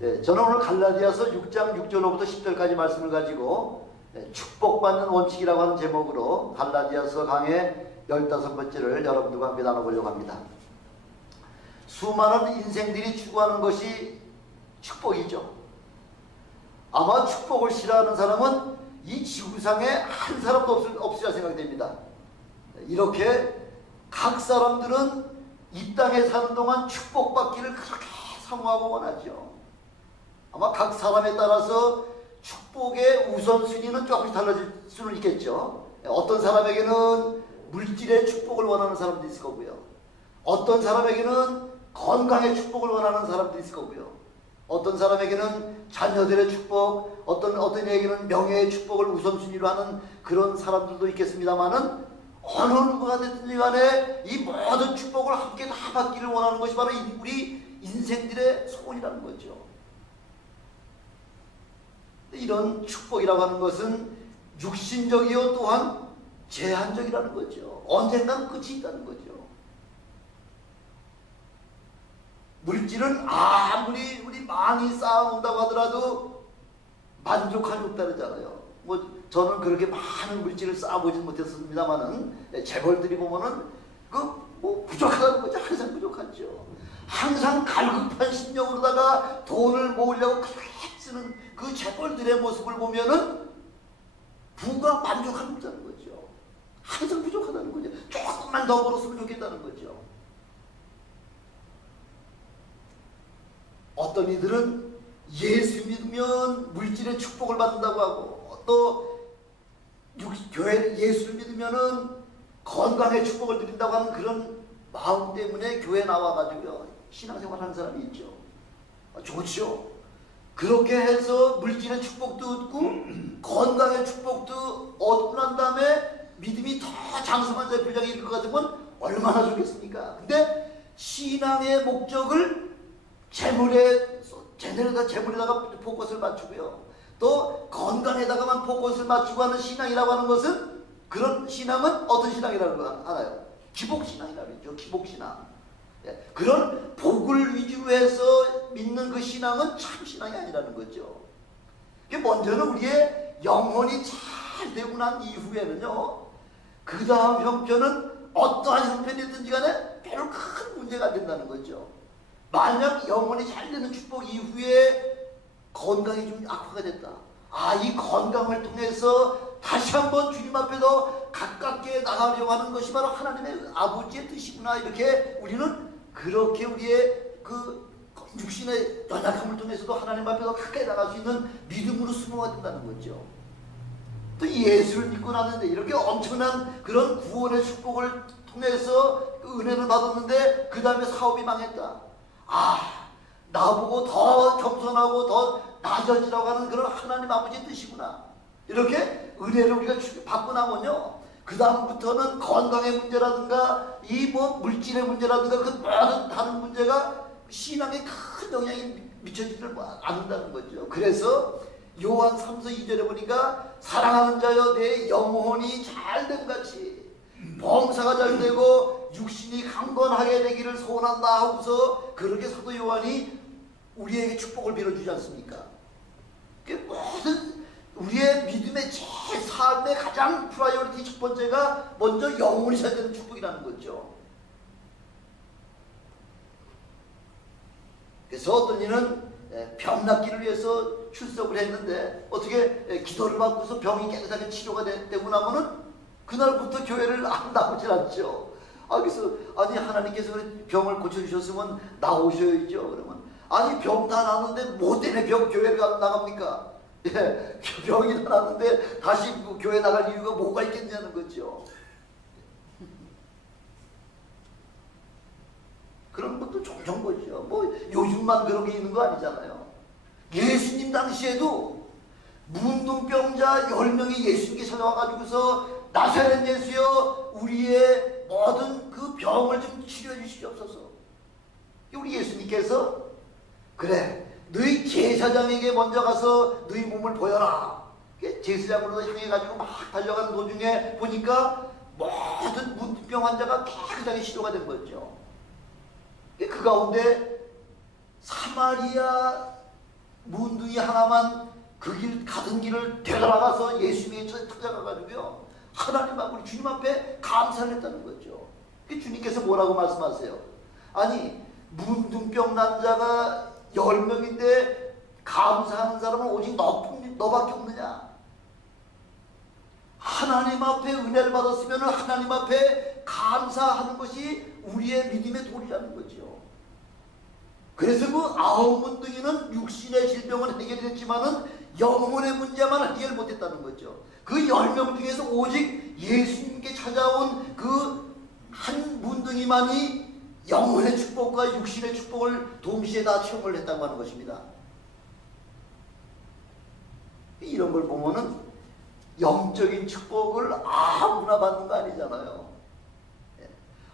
저는 오늘 갈라디아서 6장 6절로부터 10절까지 말씀을 가지고 축복받는 원칙이라고 하는 제목으로 갈라디아서 강의 15번째를 여러분들과 함께 나눠보려고 합니다. 수많은 인생들이 추구하는 것이 축복이죠. 아마 축복을 싫어하는 사람은 이 지구상에 한 사람도 없으리라 생각됩니다. 이렇게 각 사람들은 이 땅에 사는 동안 축복받기를 그렇게 사모하고 원하죠. 아마 각 사람에 따라서 축복의 우선순위는 조금씩 달라질 수는 있겠죠. 어떤 사람에게는 물질의 축복을 원하는 사람도 있을 거고요. 어떤 사람에게는 건강의 축복을 원하는 사람도 있을 거고요. 어떤 사람에게는 자녀들의 축복, 어떤 이에게는 명예의 축복을 우선순위로 하는 그런 사람들도 있겠습니다만은 어느 누구가 됐든지 간에 이 모든 축복을 함께 다 받기를 원하는 것이 바로 우리 인생들의 소원이라는 거죠. 이런 축복이라고 하는 것은 육신적이요 또한 제한적이라는 거죠. 언젠가는 끝이 있다는 거죠. 물질은 아무리 우리 많이 쌓아온다고 하더라도 만족함이 없다잖아요. 저는 그렇게 많은 물질을 쌓아보진 못했습니다만은 재벌들이 보면은 부족하다는 거죠. 항상 부족하죠. 항상 갈급한 심령으로다가 돈을 모으려고 그렇게 쓰는 그 재벌들의 모습을 보면은 부가 만족함이 없다는 거죠. 항상 부족하다는 거죠. 조금만 더 벌었으면 좋겠다는 거죠. 어떤 이들은 예수 믿으면 물질의 축복을 받는다고 하고 또 교회 예수를 믿으면은 건강의 축복을 드린다고 하는 그런 마음 때문에 교회 나와가지고요 신앙생활 하는 사람이 있죠. 좋죠. 그렇게 해서 물질의 축복도 얻고 건강의 축복도 얻고 난 다음에 믿음이 더 장성한 자의 표정이 이룰 것 같으면 얼마나 좋겠습니까? 근데 신앙의 목적을 재물에다가 포커스를 맞추고요. 또 건강에다가만 포커스를 맞추고 하는 신앙이라고 하는 것은 그런 신앙은 어떤 신앙이라고 하나요? 기복신앙이라고 했죠. 기복신앙. 그런 복을 위주로 해서 믿는 그 신앙은 참 신앙이 아니라는 거죠. 먼저는 우리의 영혼이 잘 되고 난 이후에는요. 그 다음 형편은 어떠한 형편이든지 간에 별로 큰 문제가 안 된다는 거죠. 만약 영혼이 잘 되는 축복 이후에 건강이 좀 악화가 됐다. 이 건강을 통해서 다시 한번 주님 앞에 더 가깝게 나가려고 하는 것이 바로 하나님의 아버지의 뜻이구나. 이렇게 우리는 그렇게 우리의 그 육신의 연약함을 통해서도 하나님 앞에 더 가까이 나갈 수 있는 믿음으로 수모가 된다는 거죠. 또 예수를 믿고 났는데 이렇게 엄청난 그런 구원의 축복을 통해서 그 은혜를 받았는데 그 다음에 사업이 망했다. 나보고 더 겸손하고 더 낮아지라고 하는 그런 하나님 아버지의 뜻이구나. 이렇게 은혜를 우리가 받고 나면요. 그 다음부터는 건강의 문제라든가 물질의 문제라든가 그 모든 다른 문제가 신앙에 큰 영향이 미쳐지지를 않는다는 거죠. 그래서 요한 3서 2절에 보니까 사랑하는 자여 내 영혼이 잘됨 같이 범사가 잘 되고 육신이 강건하게 되기를 소원한다 하고서 그렇게 사도 요한이 우리에게 축복을 빌어주지 않습니까? 모든 우리의 믿음의 삶의 가장 프라이어리티 첫 번째가 먼저 영혼이 잘 되는 축복이라는 거죠. 그래서 어떤 이는 병 낫기를 위해서 출석을 했는데 어떻게 기도를 받고서 병이 깨끗하게 치료가 되고 나면은 그날부터 교회를 안 나오질 않죠. 그래서 하나님께서 병을 고쳐주셨으면 나오셔야죠. 그러면 병 다 나았는데 뭐 때문에 교회를 나갑니까? 병이 다 나았는데 다시 교회 나갈 이유가 뭐가 있겠냐는 거죠. 그런 것도 종종 보죠. 요즘만 그런 게 있는 거 아니잖아요. 예수님 당시에도 문둥병자 10명이 예수님께 찾아와가지고서 나사렛 예수여 우리의 모든 그 병을 좀 치료해 주시옵소서. 우리 예수님께서 그래 너희 제사장에게 먼저 가서 너희 몸을 보여라. 제사장으로 향해가지고 막 달려가는 도중에 보니까 모든 문둥병 환자가 깨끗하게 치료가 된 거죠. 그 가운데 사마리아 문둥이 하나만 그 길 가던 길을 되돌아가서 예수님의 찾아가가지고요 하나님 앞 우리 주님 앞에 감사를 했다는 거죠. 주님께서 뭐라고 말씀하세요? 아니 문둥병 난 자가 10명인데 감사하는 사람은 오직 너밖에 없느냐? 하나님 앞에 은혜를 받았으면 하나님 앞에 감사하는 것이 우리의 믿음의 도리라는 거죠. 그래서 그 9문둥이는 육신의 질병은 해결됐지만은 영혼의 문제만 해결 못했다는 거죠. 그 10명 중에서 오직 예수님께 찾아온 그 한 문둥이만이 영혼의 축복과 육신의 축복을 동시에 다 체험을 했다고 하는 것입니다. 이런 걸 보면은 영적인 축복을 아무나 받는 거 아니잖아요.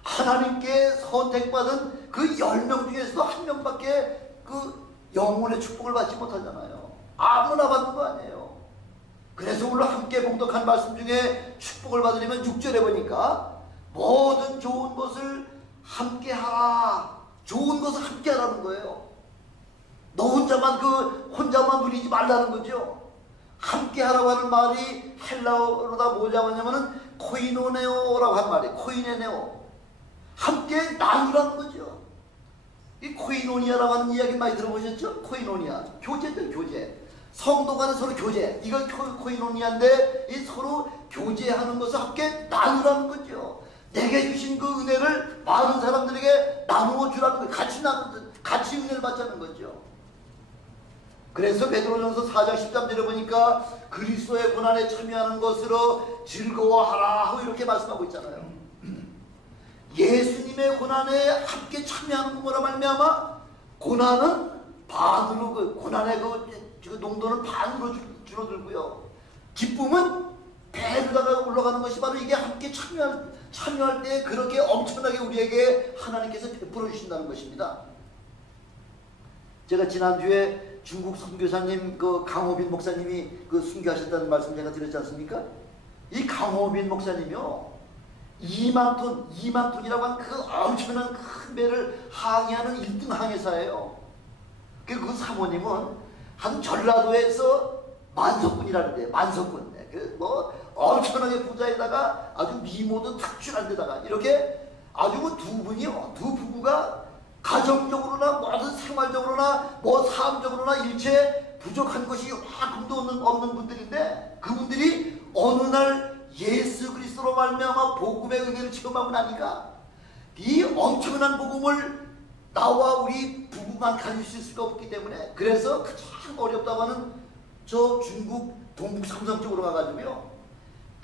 하나님께 선택받은 그 10명 중에서도 한 명밖에 그 영혼의 축복을 받지 못하잖아요. 아무나 받는 거 아니에요. 그래서 오늘 함께 봉독한 말씀 중에 축복을 받으려면 6절에 보니까 모든 좋은 것을 함께 하라. 좋은 것을 함께 하라는 거예요. 너 혼자만 누리지 말라는 거죠. 함께 하라고 하는 말이 헬라어로다 뭐라고 하냐면은 코이노네오라고 하는 말이에요. 코이네네오. 함께 나누라는 거죠. 이 코이노니아라고 하는 이야기 많이 들어보셨죠? 코이노니아. 교제죠, 교제. 성도 간에 서로 교제. 이걸 코이노니아인데 이 서로 교제하는 것을 함께 나누라는 거죠. 내게 주신 그 은혜를 많은 사람들에게 나누어 주라는 거예요. 같이 은혜를 받자는 거죠. 그래서 베드로전서 4장 13절에 보니까 그리스도의 고난에 참여하는 것으로 즐거워하라 하고 이렇게 말씀하고 있잖아요. 예수님의 고난에 함께 참여하는 거라 말미암아 고난은 반으로 고난의 그 농도는 반으로 줄어들고요. 기쁨은 배로다가 올라가는 것이 바로 이게 함께 참여할 때 그렇게 엄청나게 우리에게 하나님께서 베풀어 주신다는 것입니다. 제가 지난주에 중국 선교사님 그 강호빈 목사님이 그 순교하셨다는 말씀 제가 드렸지 않습니까? 이 강호빈 목사님이요 2만 톤이라고 하는 그 엄청난 큰 배를 항해하는 1등 항해사예요. 그 사모님은 한 전라도에서 만석군이라는데 만석군 뭐 엄청나게 부자에다가 아주 미모도 특출한 데다가 이렇게 아주 뭐 두 부부가 가정적으로나 모든 생활적으로나 뭐 삶적으로나 일체 부족한 것이 하나도 없는 분들인데 그분들이 어느 날 예수 그리스도로 말미암아 복음의 은혜를 체험하고 나니까 이 엄청난 복음을 나와 우리 부부만 가질 수 있을 수가 없기 때문에 그래서 가장 어렵다고 하는 저 중국 동북 삼성 쪽으로 가가지고요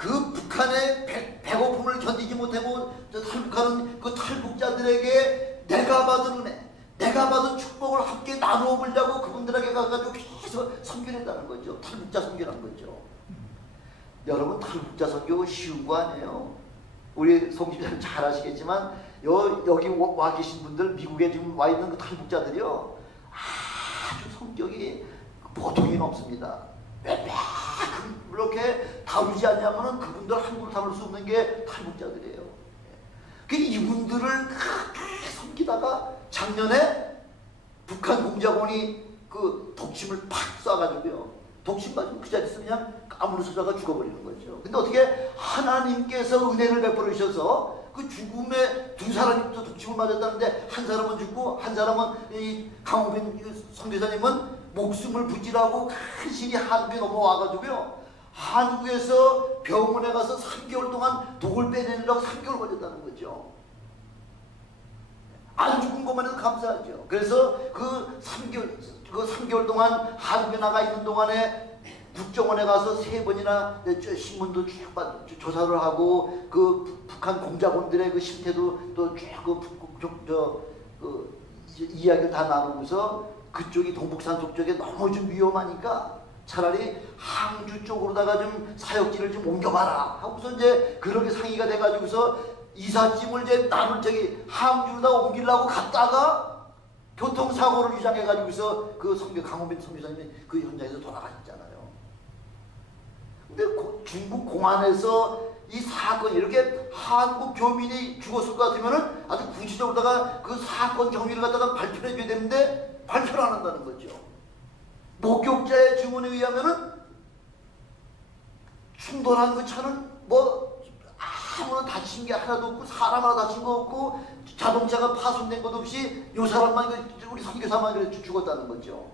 그 북한의 배고픔을 견디지 못하고 탈북하는 그 탈북자들에게 내가 받은 은혜 내가 받은 축복을 함께 나누어 보려고 그분들에게 가가지고 계속 선교를 했다는 거죠. 탈북자 선교라는 거죠. 여러분 탈북자 선교 쉬운 거 아니에요. 우리 송집사님 잘 아시겠지만 여기 와 계신 분들 미국에 지금 와 있는 그 탈북자들이요 아주 성격이 보통이 없습니다. 왜 그렇게 다루지 않냐면은 그분들 함부로 다룰 수 없는 게 탈북자들이에요. 그 이분들을 그렇게 섬기다가 작년에 북한 공작원이 그 독침을 팍 쏴가지고요. 독침 맞으면 그 자리에서 그냥 아무리 쏘다가 죽어버리는 거죠. 근데 어떻게 하나님께서 은혜를 베풀어 주셔서 그 죽음에 두 사람이 또 독침을 맞았다는데 한 사람은 죽고 한 사람은 이 강호빈 선교사님은 목숨을 부지하고 간신히 한국에 넘어와가지고요. 한국에서 병원에 가서 3개월 동안 독을 빼내느라고 3개월 걸렸다는 거죠. 안 죽은 것만 해도 감사하죠. 그래서 그 3개월 동안 한국에 나가 있는 동안에 국정원에 가서 3번이나 신문도 쭉 조사를 하고 그 북한 공작원들의 그 실태도 또 쭉 이야기를 다 나누면서 그쪽이 동북산 쪽에 너무 좀 위험하니까 차라리 항주 쪽으로다가 좀 사역지를 좀 옮겨봐라 하고서 이제 그렇게 상의가 돼가지고서 이삿짐을 이제 나눌 적이 항주로다 옮기려고 갔다가 교통사고를 유장해가지고서 그 강호빈 선교사님이 그 현장에서 돌아가셨잖아요. 근데 중국 공안에서 이 사건이 이렇게 한국 교민이 죽었을 것 같으면은 아주 구체적으로다가 그 사건 경위를 갖다가 발표를 해줘야 되는데 발표를 안 한다는 거죠. 목격자의 증언에 의하면은 충돌한 그 차는 뭐 아무나 다친 게 하나도 없고 사람 하나 다친 거 없고 자동차가 파손된 것도 없이 요 사람만 우리 선교사만 그래 죽었다는 거죠.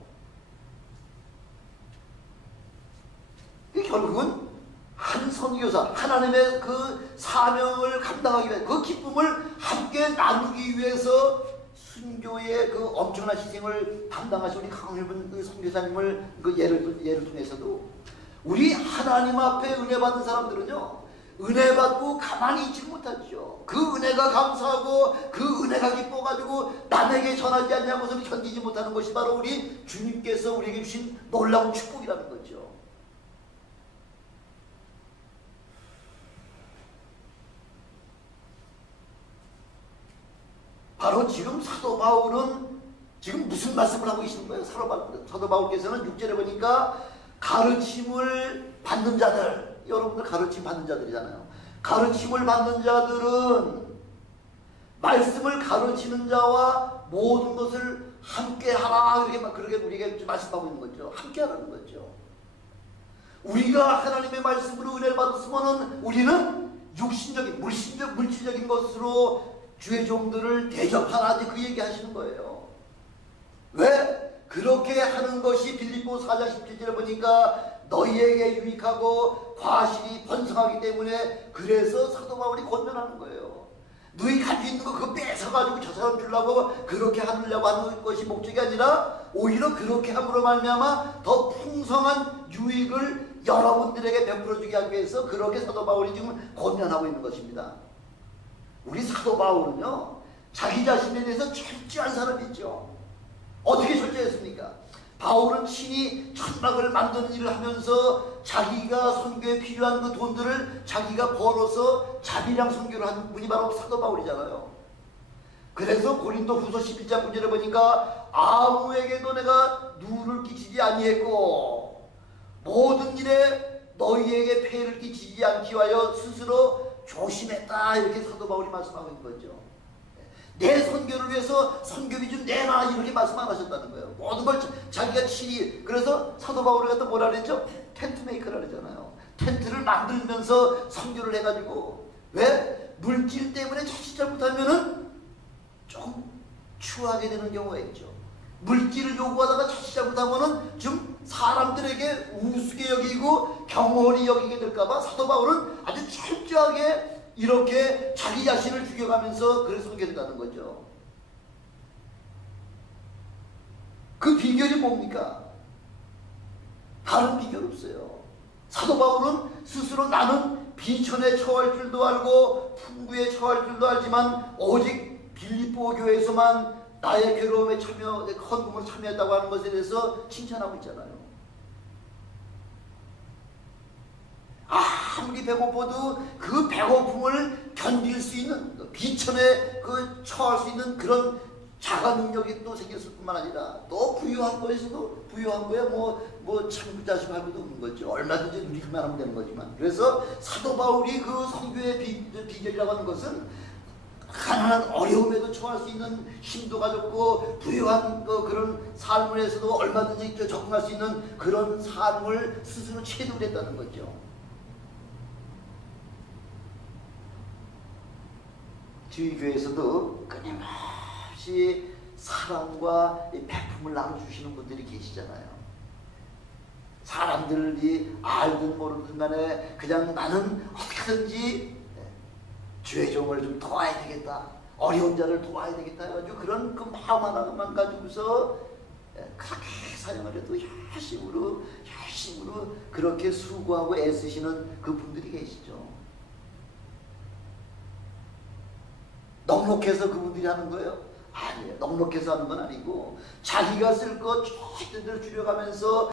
결국은 한 선교사 하나님의 그 사명을 감당하기 위해 그 기쁨을 함께 나누기 위해서 순교의 그 엄청난 희생을 담당하신 우리 강일분 그 선교사님을 그 예를 통해서도 우리 하나님 앞에 은혜 받은 사람들은요, 은혜 받고 가만히 있지 못하죠. 그 은혜가 감사하고 그 은혜가 기뻐가지고 남에게 전하지 않냐고서는 견디지 못하는 것이 바로 우리 주님께서 우리에게 주신 놀라운 축복이라는 거죠. 바로 지금 사도 바울은 지금 무슨 말씀을 하고 계시는 거예요? 사도 바울께서는 6절에 보니까 가르침을 받는 자들, 여러분들 가르침 받는 자들이잖아요. 가르침을 받는 자들은 말씀을 가르치는 자와 모든 것을 함께 하라, 그렇게 우리에게 말씀하고 있는 거죠. 함께 하라는 거죠. 우리가 하나님의 말씀으로 은혜를 받았으면 우리는 육신적인 물질적인 것으로 주의 종들을 대접하라지 그 얘기 하시는 거예요. 왜? 그렇게 하는 것이 빌립보 4장 17절에 보니까 너희에게 유익하고 과실이 번성하기 때문에 그래서 사도 바울이 권면하는 거예요. 너희 가지고 있는 거 그거 뺏어가지고 저 사람 주려고 그렇게 하려고 하는 것이 목적이 아니라 오히려 그렇게 함으로 말미암아 더 풍성한 유익을 여러분들에게 베풀어주게 하기 위해서 그렇게 사도 바울이 지금 권면하고 있는 것입니다. 우리 사도 바울은요, 자기 자신에 대해서 철저한 사람이죠. 어떻게 철저했습니까? 바울은 친히 천막을 만드는 일을 하면서 자기가 선교에 필요한 그 돈들을 자기가 벌어서 자비랑 선교를 한 분이 바로 사도 바울이잖아요. 그래서 고린도 후서 11장 9절에 보니까 아무에게도 내가 누를 끼치지 아니했고 모든 일에 너희에게 폐해를 끼치지 않기 위하여 스스로 조심했다, 이렇게 사도 바울이 말씀하고 있는 거죠. 내 선교를 위해서 선교비 좀 내놔, 이렇게 말씀 안 하셨다는 거예요. 모든 걸 자기가 친히. 그래서 사도 바울을 갖다 뭐라 그랬죠? 텐트 메이커라 그러잖아요. 텐트를 만들면서 선교를 해가지고, 왜? 물질 때문에 자칫 잘못하면은 조금 추하게 되는 경우가 있죠. 물질을 요구하다가 자칫 잘못하면은 좀 사람들에게 우습게 여기고 경홀히 여기게 될까봐 사도 바울은 아주 철저하게 이렇게 자기 자신을 죽여가면서 그래서 선교했다는 거죠. 그 비결이 뭡니까? 다른 비결 없어요. 사도 바울은 스스로 나는 비천에 처할 줄도 알고 풍부에 처할 줄도 알지만 오직 빌립보 교회에서만 나의 괴로움에 헌금으로 참여했다고 하는 것에 대해서 칭찬하고 있잖아요. 아무리 배고파도 그 배고픔을 견딜 수 있는, 비천에 처할 수 있는 그런 자가 능력이 또 생겼을 뿐만 아니라 또 부유한 거에서도 부유한 거야 뭐 참자식 할것도 없는 거죠. 얼마든지 누리기만 하면 되는 거지만. 그래서 사도 바울이 그 선교의 비결이라고 하는 것은 가난한 어려움에도 처할 수 있는 힘도 가졌고 부유한 그런 삶을 해서도 얼마든지 적응할 수 있는 그런 삶을 스스로 체득을 했다는 거죠. 저희 교회에서도 끊임없이 사랑과 배품을 나눠주시는 분들이 계시잖아요. 사람들이 알든 모르든 간에 그냥 나는 어떻게든지 주의 종을 좀 도와야 되겠다, 어려운 자를 도와야 되겠다 해가지고 그런 그 마음 하나만 가지고서 그렇게 사용을 해도 열심으로 그렇게 수고하고 애쓰시는 그 분들이 계시죠. 넉넉해서 그분들이 하는 거예요? 아니에요. 넉넉해서 하는 건 아니고 자기가 쓸 것 조금씩 줄여가면서